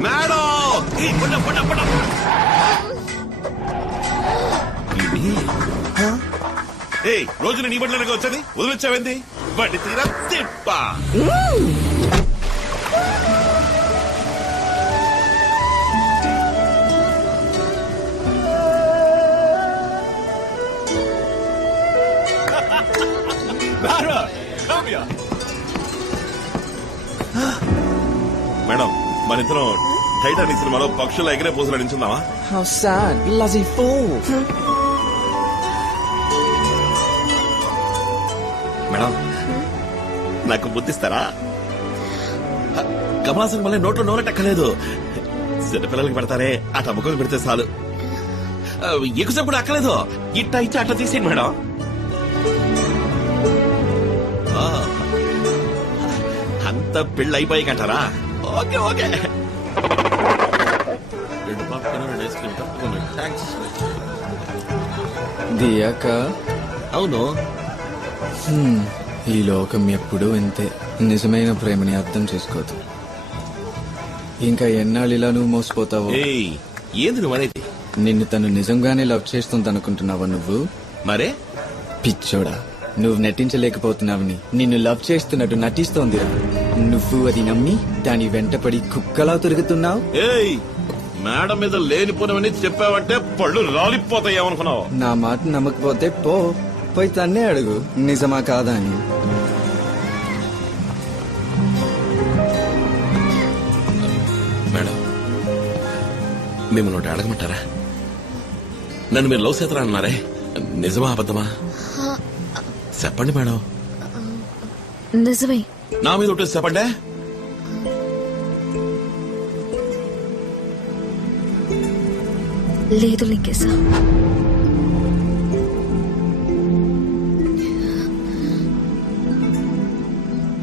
Madam రోజు నీ బట్టలకి వచ్చేది వదిలిచ్చావేంది బండి తీరా తిప్ప మేడం మన ఇద్దరం టైటానిక్ సినిమాలో పక్షుల ఎగిరే పోజులు నడించుందామా? How sad, bloody fool. Madam నాకు బుద్ధిస్తారా? కమలాసన్ మళ్ళీ నోట్లో నోరెట్టక్కలేదు. చిన్నపిల్లలకి పెడతారే ఆ టమ్మకం పెడితే చాలు. ఎక్కువసేపు కూడా అక్కలేదు. ఇట్ట ఇచ్చి అట్లా తీసేయండి మేడం. అంత పెళ్ళి అయిపోయి కంటారా? Okay okay. 2 popcorn 2 ice cream తప్పకుండా. థ్యాంక్స్. దియాక అవును. ఈ లోకం ఎప్పుడూ ఇంతే. నిజమైన ప్రేమని అర్థం చేసుకోదు. ఇంకా ఎన్నాళ్ళు ఇలా నువ్వు మోసపోతావు? ఏంది నువ్వు అనేది? నిన్ను తను నిజంగానే లవ్ చేస్తుంది అనుకుంటున్నావా నువ్వు? మరే పిచ్చోడా, నువ్వు నటించలేకపోతున్నావని నిన్ను లవ్ చేస్తున్నట్టు నటిస్తోంది. నువ్వు అది నమ్మి దాని వెంటపడి కుక్కలా తిరుగుతున్నావు. మేడం మీద లేనిపోనవని చెప్పావంటే పళ్ళు రాలిపోతాయేమనుకున్నావు? నా మాట నమ్మకపోతే పోయి తన్నే అడుగు నిజమా కాదా అని. మేడం మిమ్మల్ని ఒకటి అడగమంటారా? నన్ను మీరు లవ్ చేస్తారా అన్నారే, నిజమా అబద్ధమా చెప్పండి మేడం. నిజమే. నా మీద ఒకటి చెప్పండి. లేదు లింగేశ.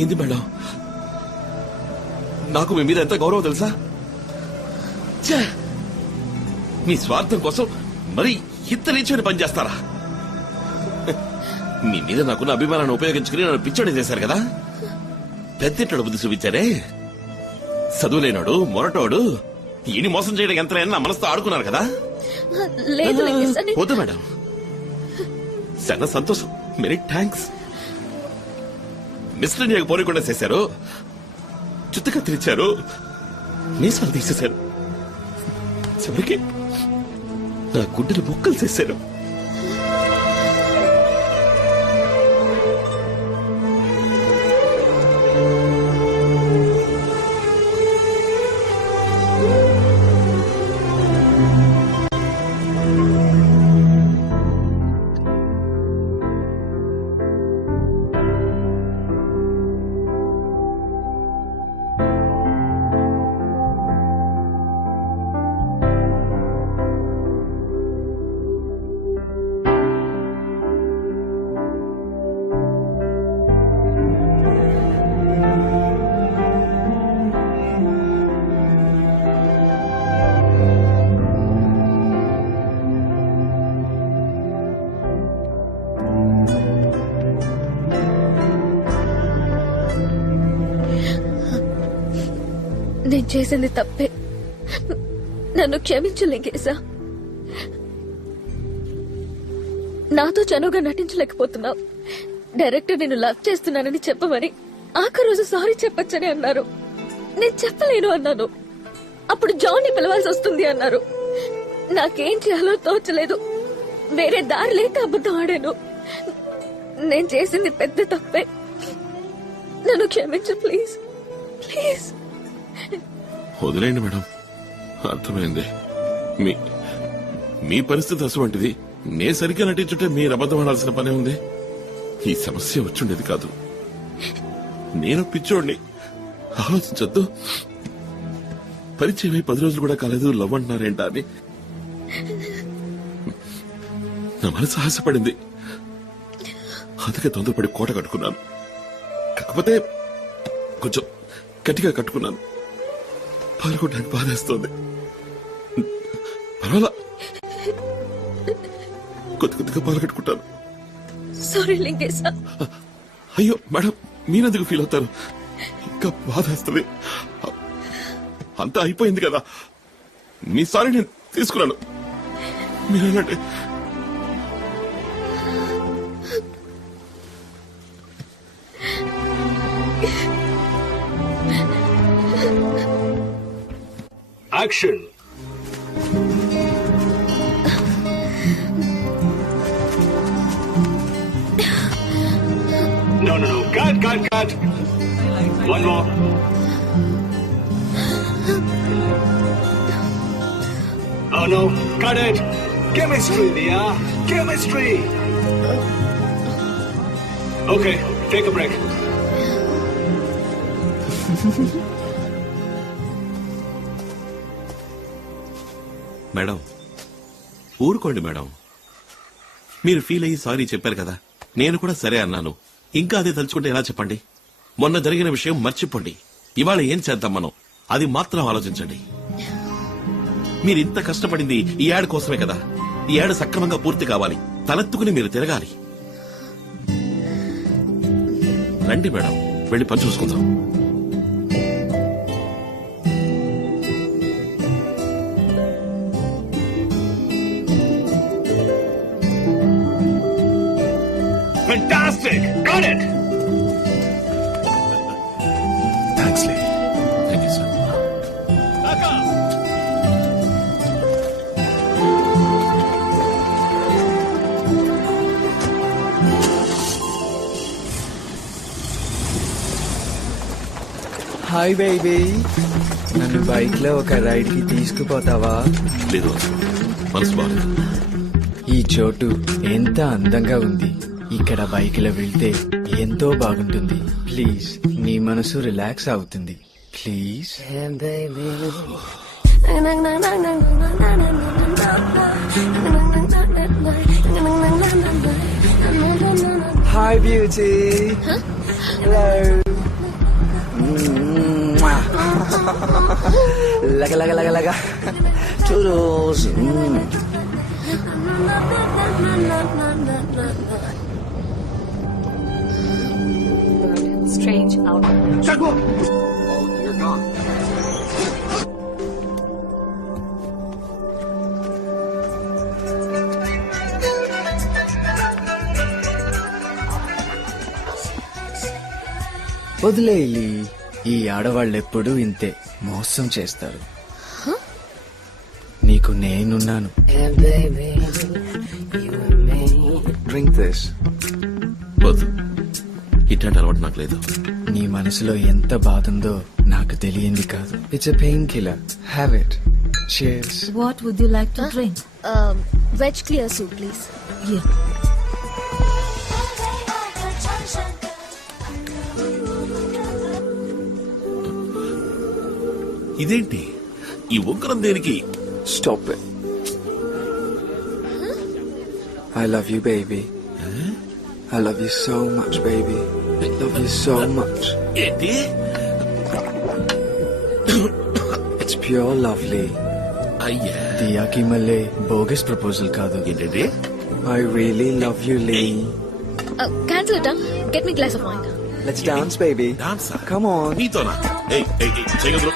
ఏంది మేడం, నాకు మీ మీద ఎంత గౌరవం తెలుసా? మీ స్వార్థం కోసం మరి ఇంత నీచమైన పని చేస్తారా? మీ మీద నాకున్న అభిమానాన్ని ఉపయోగించుకుని నన్ను పిచ్చోడి చేశారు కదా. పెద్దింటాడు బుద్ధి చూపించారే. చదువులేనాడు మొరటోడు ఈయన మోసం చేయడానికి ఎంత నా మనసుతో ఆడుకున్నారు కదా. వద్దు మేడం, చాలా సంతోషం. Many thanks. మిస్టర్ ఇండియాకి పోనీకుండా చేశారు, చుట్టుగా తిరిచారు, మీసాలు తీసేశారు, చివరికి నా గుడ్డలు బొక్కలు చేశారు. నేను చేసింది తప్పే, నన్ను క్షమించు లింగేశా. నాతో చనువుగా నటించలేకపోతున్నావు. డైరెక్టర్ నేను లవ్ చేస్తున్నానని చెప్పమని ఆఖరి రోజు సారీ చెప్పొచ్చని అన్నారు. నేను చెప్పలేను అన్నాను. అప్పుడు జాన్ ని పిలవాల్సి వస్తుంది అన్నారు. నాకేం చేయాలో తోచలేదు. వేరే దారి లేక అబద్ధం ఆడాను. నేను చేసింది పెద్ద తప్పే. నన్ను క్షమించు ప్లీజ్, ప్లీజ్. వదిలేండి మేడం, అర్థమైంది. మీ పరిస్థితి అటువంటిది. నే సరిగ్గా నటించుంటే మీరు అబద్ధం ఆడాల్సిన పనే ఉంది. ఈ సమస్య వచ్చుండేది కాదు. నేను పిచ్చోడిని, ఆలోచించొద్దు. పరిచయం 10 రోజులు కూడా కాలేదు, లవ్ అంటున్నారేంటా అని నా మనసు ఆశపడింది. అందుకే తొందరపడి కోట కట్టుకున్నాను. కాకపోతే కొంచెం గట్టిగా కట్టుకున్నాను. పాల్గొనడానికి బాధేస్తోంది. పర్వాలా, కొద్ది కొద్దిగా పాల్గొట్టుకుంటాను. సారీ లింగేశా. అయ్యో మేడం, మీరెందుకు ఫీల్ అవుతారు? ఇంకా బాధేస్తుంది. అంతా అయిపోయింది కదా. మీ సారీ నేను తీసుకున్నాను. మీరేనంటే Action. No. Cut. One more. Oh no, cut it. Chemistry, Leah. Chemistry. Okay, take a break. Madam ఊరుకోండి మేడం. మీరు ఫీల్ అయ్యి సారీ చెప్పారు కదా, నేను కూడా సరే అన్నాను. ఇంకా అదే తలుచుకుంటే ఎలా చెప్పండి? మొన్న జరిగిన విషయం మర్చిపోండి. ఇవాళ ఏం చేద్దాం మనం, అది మాత్రం ఆలోచించండి. మీరు ఇంత కష్టపడింది ఈ యాడ్ కోసమే కదా. ఈ యాడ్ సక్రమంగా పూర్తి కావాలి, తలెత్తుకుని మీరు తిరగాలి. రండి మేడం, వెళ్ళి పని చూసుకుందాం. Fantastic! Got it! థ్యాంక్స్ లే. Thank you sir. Back up! Hi baby, నన్ను బైక్ లో ఒక రైడ్ కి తీసుకుపోతావా? లేదు, మనసు బాగుంది. ఈ చోటు ఎంత అందంగా ఉంది. ఇక్కడ బైక్ లో వెళ్తే ఎంతో బాగుంటుంది. ప్లీజ్, నీ మనసు రిలాక్స్ అవుతుంది. ప్లీజ్. Hi beauty. హలో. లగ లగ లగ లగ టూడోస్. Strange outfit. You're gone. వదిలేయి. ఈ ఆడవాళ్ళెప్పుడూ ఇంతే, మోసం చేస్తారు. నీకు నేనున్నాను. Drink this. వద్దు, ఇట్లాంటి అలవాటు నాకు లేదు. నీ మనసులో ఎంత బాధ ఉందో నాకు తెలియంది కాదు. It's a pain killer. Have it. Cheers. What would you like to drink? Veg clear soup please. Here. ఇదేంటి ఈ ఉగ్రం దేనికి? Stop it. I love you, baby. I love you so much, baby. I love you so much. ఏంటి? It's pure lovely. అయ్యా, దియాకి మళ్ళీ bogus proposal కాదు. ఏంటంటే I really love you, Lee. Cancel it. Get me glass of wine. Let's dance, baby. డాన్సా? Come on. నీతోనా? ఏయ్ ఏయ్ ఏయ్, చేయగలరు?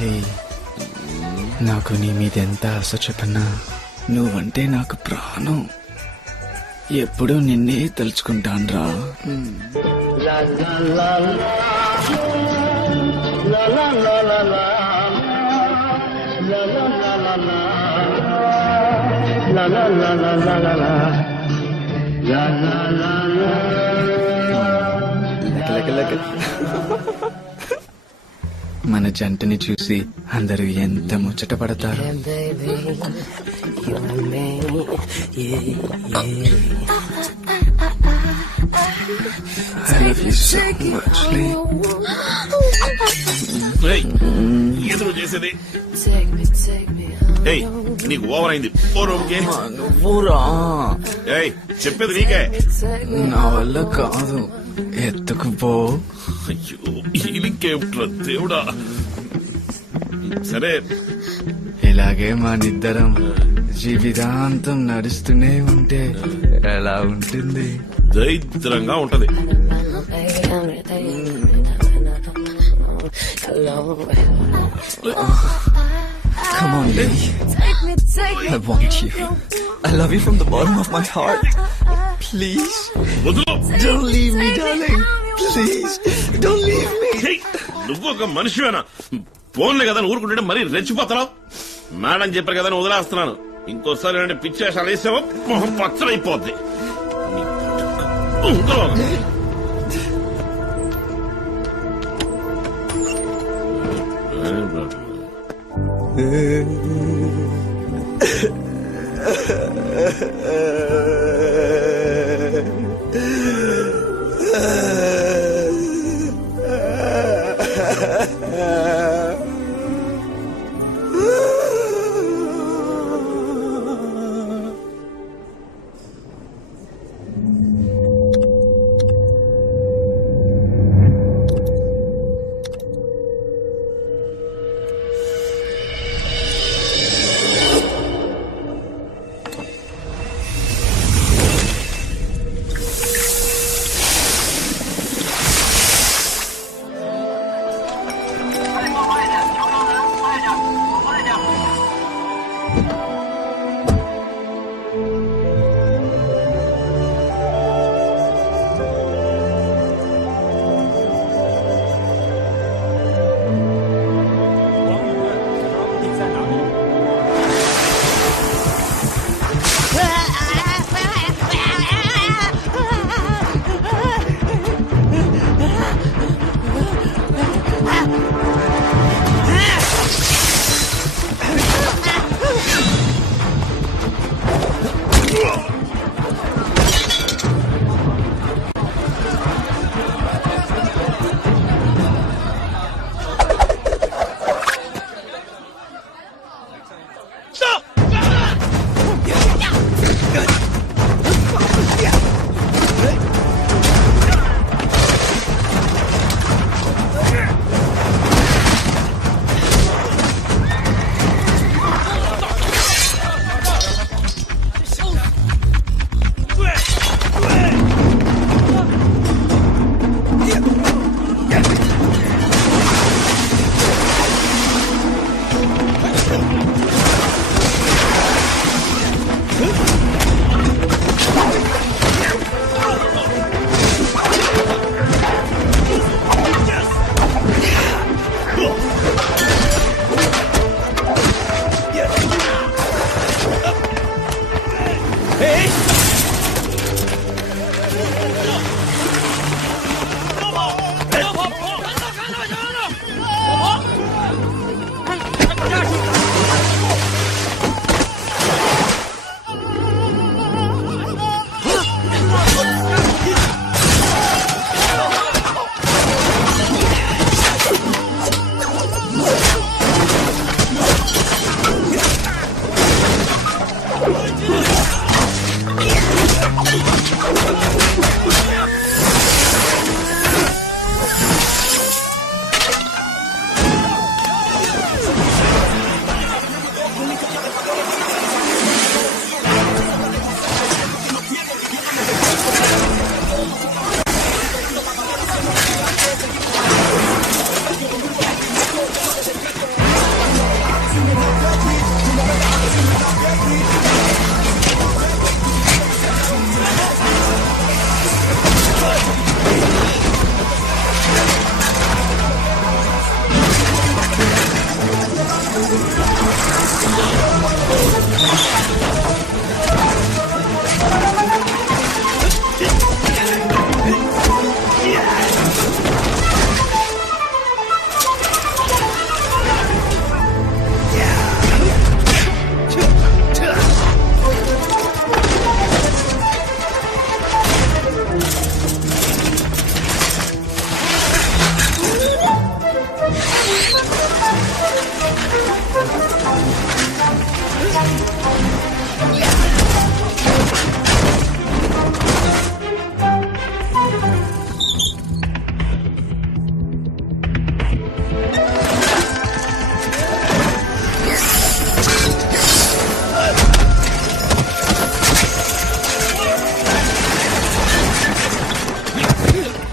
లే, నాకు నీ మీద ఎంత ఆశ చెప్పన్నా, నువ్వంటే నాకు ప్రాణం. ఎప్పుడూ నిన్నే తలుచుకుంటాన్రా. లక లక లక. మన జంటని చూసి అందరూ ఎంత ముచ్చట పడతారు. I love you so much, Lee. ఏయ్, ఎదురు చేసేది ఏయ్ నీకు ఓవర్ అయింది ఓ రూమ్కి. నువ్వురా ఏయ్ చెప్పేది నీకే. నా వల్ల కాదు, ఎత్తుకుపో. అయ్యో ఈలింకేమిట్రా దేవుడా. సరే ఇలాగే మనిద్దరం జీవితాంతం నడుస్తూనే ఉంటే ఎలా ఉంటుంది? దరిద్రంగా ఉంటది. Come on, Lee. I want you. I love you from the bottom of my heart. Please, వదులు. don't leave me, darling. Please, don't leave me. ఏయ్, నువ్వు ఒక మనిషివేనా? ఫోన్లే కదా నువ్వు ఊరుకుంటే మరీ రెచ్చిపోతున్నావు. మేడం చెప్పారు కదా నువ్వు వదిలేస్తున్నాను. ఇంకోసారి ఇలాంటి పిచ్చేషాలు వేసావో మొహం పచ్చడైపోద్ది. ఉంగరం.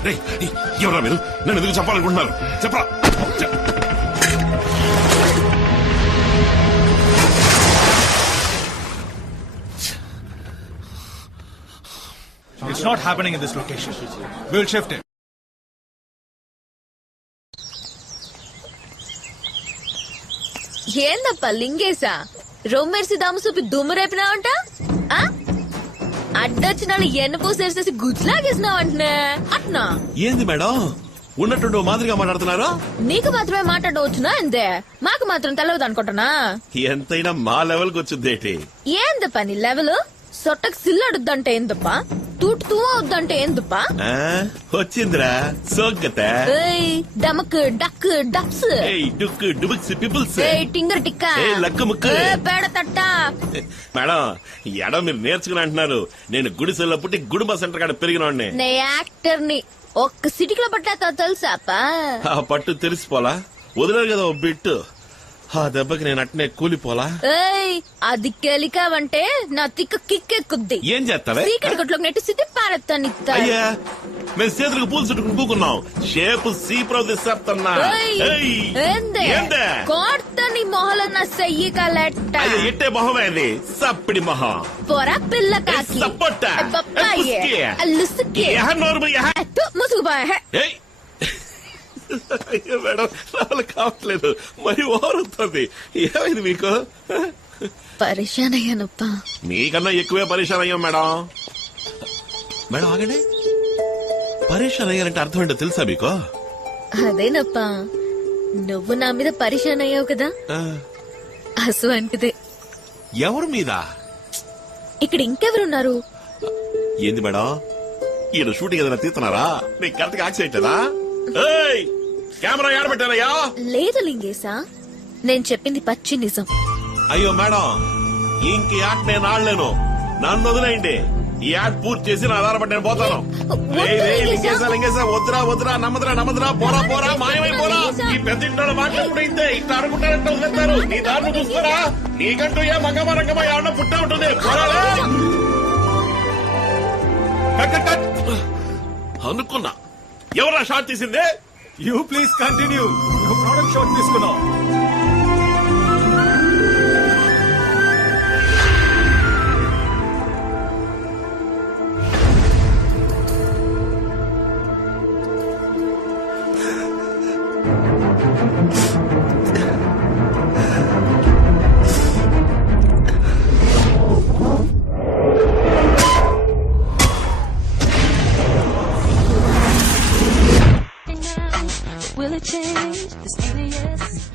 రేయ్, ఎవరా మీరు నన్ను ఎందుకు చెప్పాలనుకుంటున్నారు చెప్పరా It's not happening in this location. We'll shift it. ఏందప్ప లింగేశా రొమ్మెర్సి దాము చూపి దుమ్ము రేపినావంట అడ్డొచ్చిన వాళ్ళు ఎన్న పూసేసేసి గుజ్లాగేసినావంటనే అట్నా ఏంది మేడం ఉన్నట్టుండి మాదిరిగా మాట్లాడుతున్నారు నీకు మాత్రమే మాట్లాడవచ్చునా అంతే మాకు మాత్రం తెలవదు అనుకుంటున్నా ఎంతైనా మా లెవెల్కి వచ్చిందేటి ఏందప్ప నీ లెవెల్ సొట్టకు సిల్లడుద్దంటే ఏందప్ప తూటు వద్దంటే ఏందప్పా ఆ, వచ్చిందిరా సోగ్గత ఏయ్ డమక్ డక్ డప్స్ ఏయ్ డుక్ డుబుక్స్ పిపుల్స్ ఏయ్ టింగర్ టిక్క ఏయ్, లక్కు ముక్కు. ఏయ్, పేడ తట్ట మేడం ఎడం మీరు నేర్చుకుని అంటున్నారు నేను గుడిసెల్లో పుట్టి గుడుంబ సెంటర్ కాడ పెరిగినోడిని నే యాక్టర్ ని ఒక్క సిటీలో పట్టాక తెలుసాపా ఆ పట్టు తెలిసిపోలా వదిలేరు కదా ఓ బిట్టు ఆ దెబ్బకి నేను అట్నే కూలిపోలా ఏయ్ అది కెలికావంటే నా తిక్క కిక్కెక్కుద్ది ఏం చేస్తావే సీకటి కొట్లోకి నెట్టి సిద్ధి పారెత్తాను అయ్యా మేము చేతులకు పూలు చుట్టుకుని కూకున్నాం షేపు సీప్రో తెస్తున్నా ఏందే కోర్తని మొహల నా సెయ్యి కలెట్ట అయ్యో ఎట్టే మొహమే అది సప్పిడి మొహం పొర పిల్ల కాకి సప్పొట్ట బొప్పాయే అల్లుసుకే ముసుగుబాయ్ ఏయ్ అయ్యో మేడం రావాలి కావట్లేదు మరి ఓరుతుంది ఏమైంది మీకు పరిశాన్ అయ్యానప్ప మీకన్నా ఎక్కువే పరేషాన్ అయ్యాం మేడం మేడం ఆగండి పరేషాన్ అయ్యారంటే అర్థం ఏంటో తెలుసా మీకు అదేనప్ప నువ్వు నా మీద పరిశాన్ అయ్యావు కదా ఆ, అసువంటిదే ఎవరి మీద ఇక్కడ ఇంకెవరున్నారు ఏంది మేడం ఈయన షూటింగ్ ఏదైనా తీస్తున్నారా నీకు కరెక్ట్ గా యాక్సిడెంట్ కదా ఏయ్ కెమెరా ఏడబెట్టారయ్యా లేదు లింగేశా నేను చెప్పింది పచ్చి నిజం అయ్యో మేడం ఇంక యాడ్ నేను ఆడలేను నన్ను వదిలేయండి ఈ యాడ్ పూర్తి చేసి నా ఆధారపడి నేను పోతాను లింగేశా వద్దురా వద్దురా నమ్మదురా పోరా పోరా మాయమైపోరా ఈ పెద్ద ఇంట్లో మాట్లాడుకుంటే ఇంతే ఇట్లా అనుకుంటారంటే వదిలేస్తారు నీ దారిని చూస్తారా నీకంటూ ఏ మంగమ్మ రంగమ్మ ఎవరన్నా పుట్టే ఉంటుంది పోరాలే. Cut, cut, cut. అనుకున్నా ఎవరా shot తీసిందే You please continue. No product shot తీసుకున్నాం. Will it change this alias?